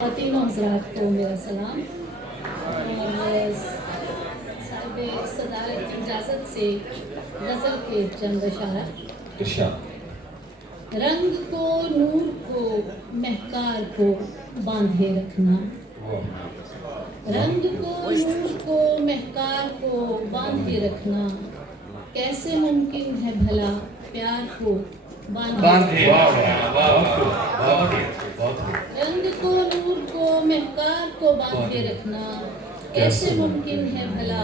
तीनों हजरात को मेरा सलाम और साहिब सदारत की इजाज़त से गज़ल के चंद अशार। रंग को नूर को महकार को बांधे रखना, रंग को नूर को महकार को बांधे रखना, कैसे मुमकिन है भला प्यार को बांधे रंग को नूर को महकार को बांधे रखना, कैसे मुमकिन है भला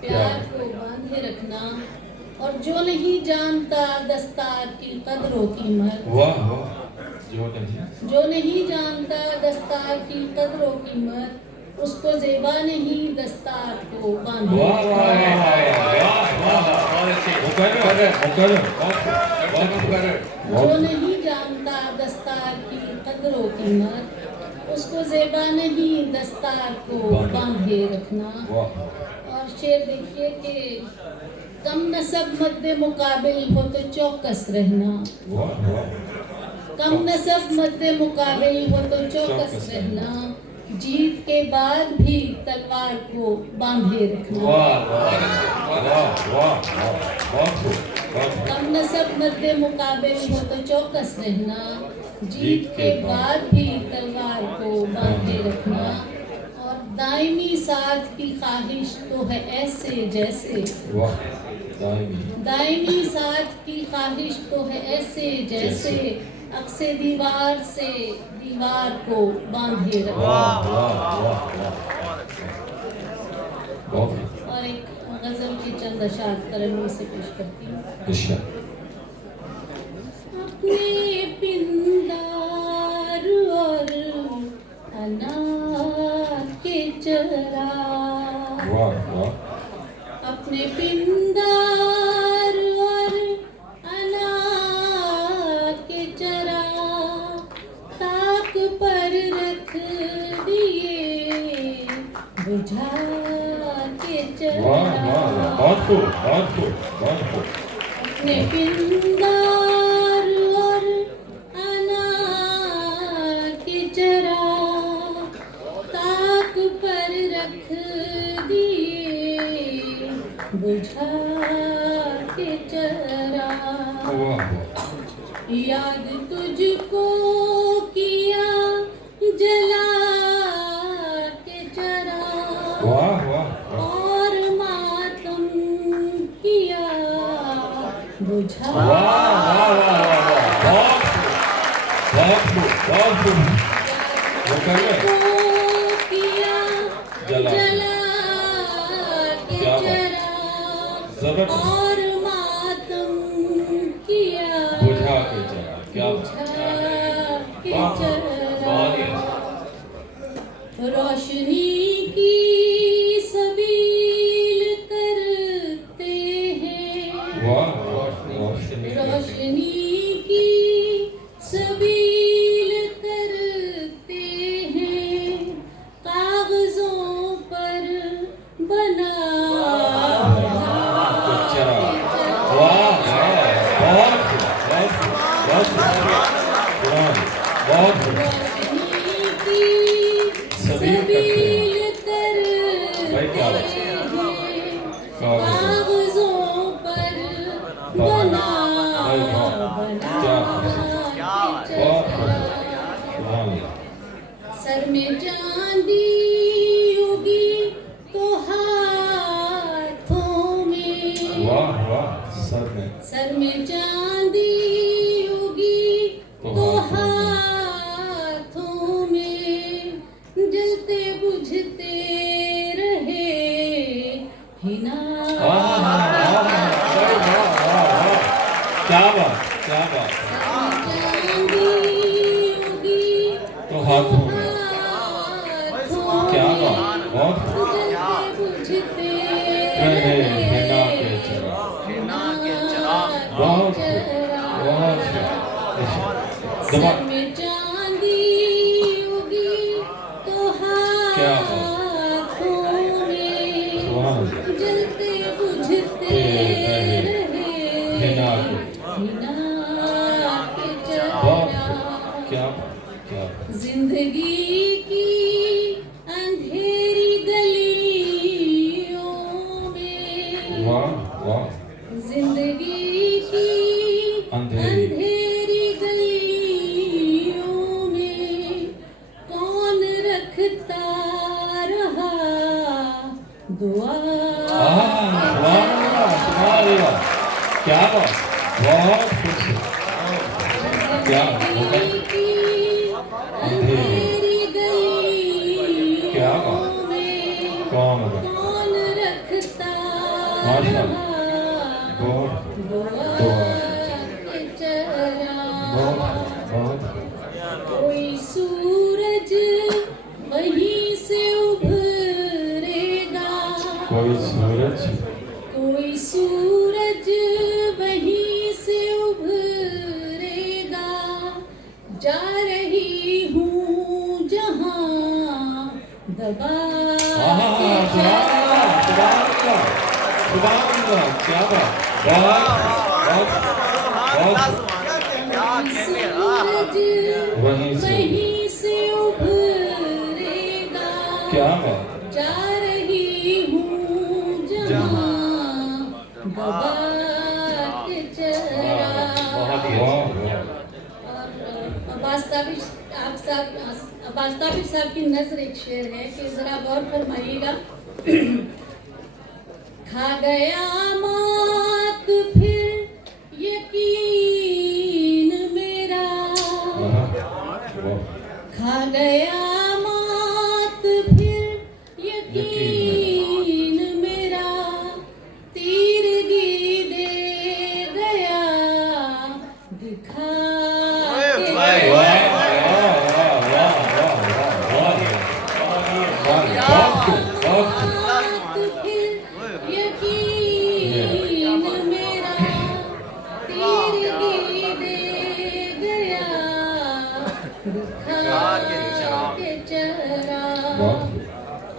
प्यार को बांधे रखना। और जो नहीं जानता दस्तार की कदरों कीमत, जो नहीं जानता दस्तार की कदरों कीमत, उसको ज़ेबा नहीं दस्तार को बांधे। जो नहीं जानता दस्तार की कदरों कीमत, उसको ज़ेबा नहीं दस्तार को बांधे रखना। और शेर देखिए कि कम नसब मद्दे मुकाबिल हो तो चौकस रहना, कम नसब मद्दे मुकाबिल हो तो चौकस रहना, जीत के बाद भी तलवार को बांधे रखना। कम नसब मद्दे मुकाबिल हो तो चौकस रहना, जीत के बाद भी तलवार को बांधे रखना। और दायमी साथ की ख्वाहिश तो है ऐसे जैसे, दायमी साथ की ख्वाहिश तो है ऐसे जैसे, अक्से दीवार से दीवार को बांधे रखना। और एक गजल की चंद अशार तरन्नुम से पेश करती हूँ। अपने पिंदार और अनार के चरा, अपने पिंदार और अनार के चरा, ताक पर रख दिए बुझा के चरा। अपने पिंदार और अनार के चरा, ताक पर रख दिए बुझा के चरा। याद तुझको किया जला के चरा, और मातम किया बुझा किया जला के चरा, और मातम किया बुझा के चरा। रोशनी की सबील करते हैं, रोशनी की सबील करते हैं, कागजों पर बना कागजों पर बना सर में चांदी उगी तो हाथों में, सर में चांदी उगी तो हाथों में, जलते बुझते रहे हिना। क्या बात चांदी उगी तो हाथों में, क्या बात, जलते बुझते रहे हिना के चरा। बहुत सर में चांदी उगी तो हाथों में, जलते बुझते रहे हिना के चरा। क्या जिंदगी दुआ क्या बात, बहुत खुश, क्या अंधेरी गली क्या बात, कौन कौन रखता माशाल्लाह, बहुत दुआ के चेहरा कोई सूरज वहीं से उभरेगा कोई सूरज वहीं से उभरेगा जा रही हूँ जहाँ दबा के चेहरा क्या बात, वहीं से उभरेगा क्या बात, जा रही हूँ जहाँ दबा के चेहरा। अब्बास ताबिश साहब की नज़र एक शेर है कि जरा गौर फरमाइएगा। खा गया मौत फिर यकीन मेरा, खा गया मौत फिर यकीन मेरा, तीरगी दे गया दिखा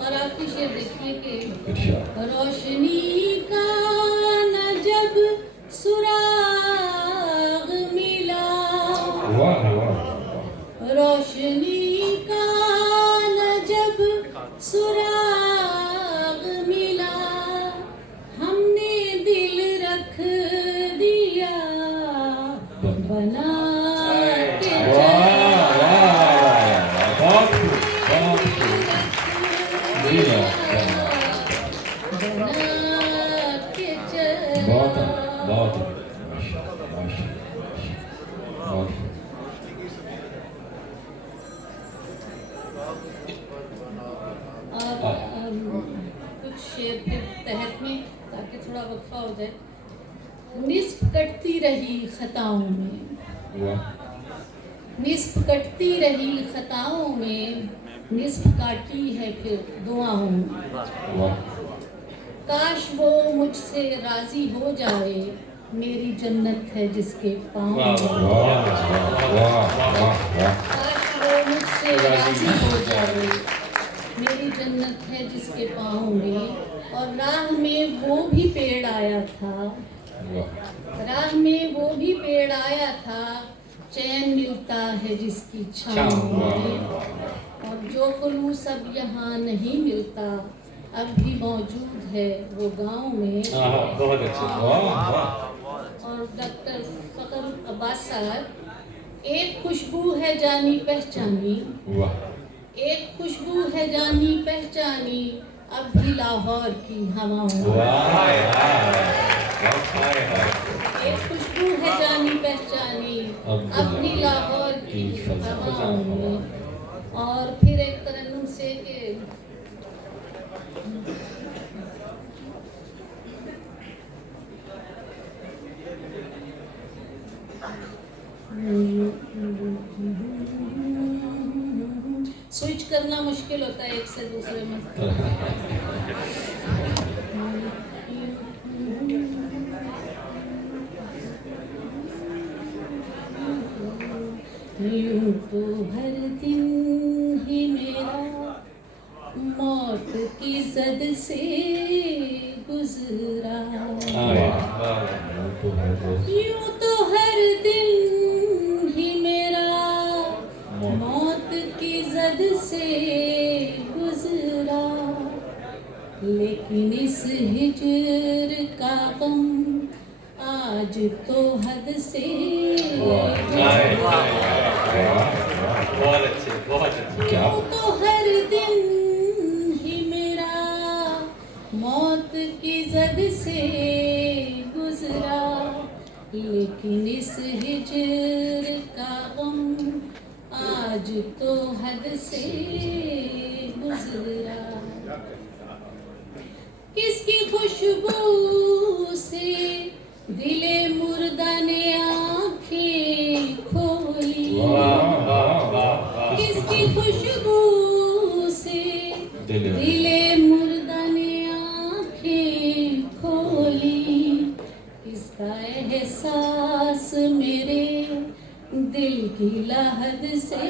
और आपकी शेर देखिए कि रोशनी का न जब सुराग मिला, रोशनी का न जब सुराग मिला, हमने दिल रख दिया बना कुछ शेर के तहत में ताकि थोड़ा वक्फा हो जाए। निस्फ कटती रही खताओं में, निस्फ कटती रही खताओं में, निस्फ काटी है फिर दुआओं में। काश वो मुझसे राजी हो जाए, मेरी जन्नत है जिसके पाँव में। काश वो मुझसे राजी हो जाए, मेरी जन्नत है जिसके पाँव में। और राह में वो भी पेड़ आया था, राह में वो भी पेड़ आया था, चैन मिलता है जिसकी छाँव में। और जो खुलूस अब यहाँ नहीं मिलता, अब भी मौजूद है वो गांव में। बहुत अच्छे। और डॉक्टर फकर अब्बास साहब, एक खुशबू है जानी पहचानी, एक खुशबू है जानी पहचानी, अब भी लाहौर की हवाओं में। एक खुशबू है जानी पहचानी, अब भी लाहौर की हवाओं में। और फिर एक तरन्नुम से कि स्विच करना मुश्किल होता है एक से दूसरे में। यूं तो हर दिन ही मेरा मौत की जद से गुजरा, यूं तो हर दिन ही मेरा मौत की जद से गुजरा। लेकिन इस हिजर का गम आज तो हद से बहुत अच्छे। यूं तो हर दिन ही मेरा मौत की जद से गुजरा, लेकिन इस हिजर का गम आज तो हद से गुजरा। किसकी खुशबू से दिले मुर्दा ने आंखें खोली, किसकी खुशबू से दिले मुर्दा ने आंखें खोली। इसका एहसास मेरे दिल की लहद से,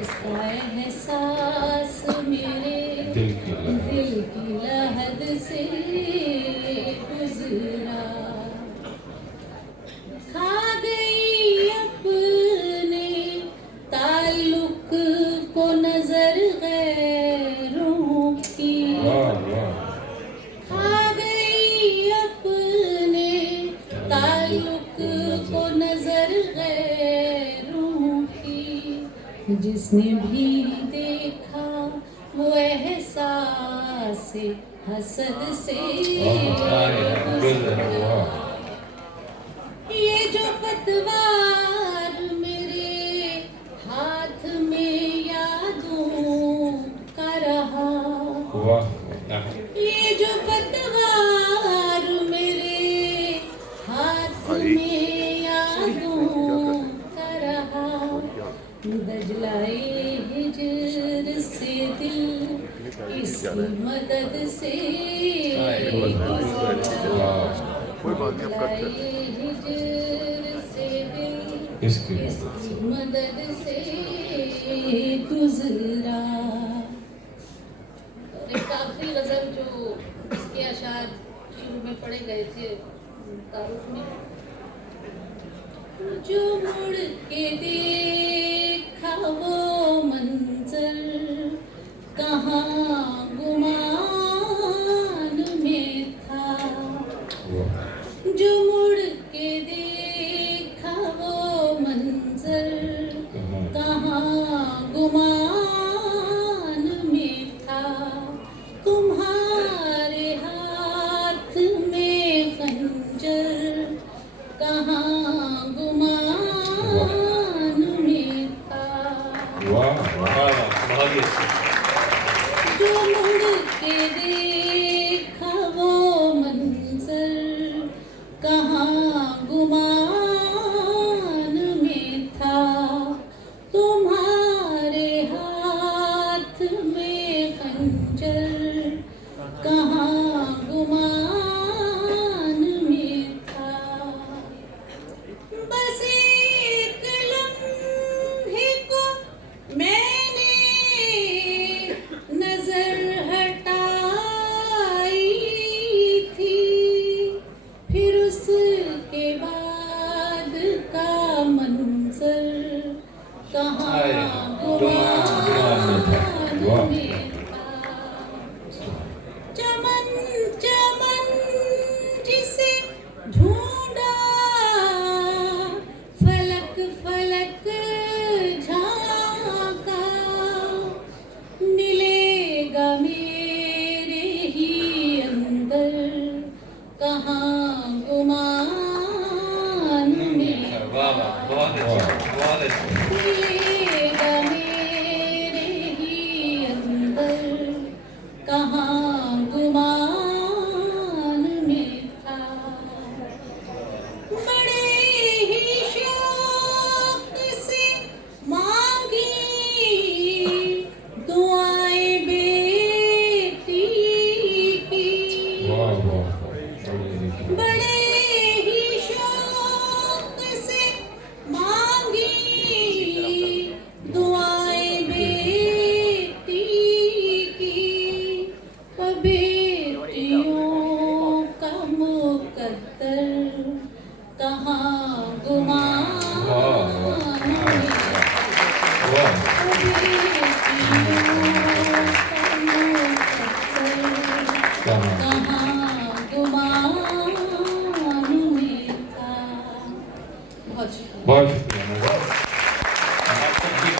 इसका एहसास मेरे दिल की लहद से गुजरा। खा गई अपने ताल्लुक को नजर गैरों की, खा गई अपने ताल्लुक को नजर गैरों की। जिसने भी देखा वो एहसास हसद से गुजरा। ये जो पतवार मेरे हाथ में यादों का रहा, ये जो पतवार मेरे हाथ में यादों का रहा, दजलाए हिजर से दिल इसकी मदद से दजलाए हिजर से दिल इसकी मदद से गुजरा। और एक आखिरी गजल जो इसके अशार शुरू में पढ़े गए थे तारुफ में, जो मुड़ के देखा वो मंजर कहाँ गुमान में था, जो मुड़ के देखा वो मंजर कहाँ गुमान में था। तुम्हारे हाथ में खंजर कहाँ गुमान में था। जो मुड़ के देखा वो मंजर कहाँ गुमान में था। तुम्हारे हाथ में खंजर कहाँ गुमान में था। बस एक लम्हे को मैंने नजर हटाई थी, फिर उसके बाद का मंजर कहाँ गुमान में था। चमन चमन जिसे ढूंढा, फलक फलक झांका, मिलेगा मेरे ही अंदर कहाँ गुमान में। मिलेगा मेरे ही अंदर कहाँ गुमान में था। बड़े ही शौक से मांगी दुआएं बेटी की, बड़े ही शौक से मांगी दुआएं बेटी की। बेटियों का मुकद्दर कहाँ गुमान में। कहाँ गुमान में था। बहुत शुक्रिया। बहुत शुक्रिया।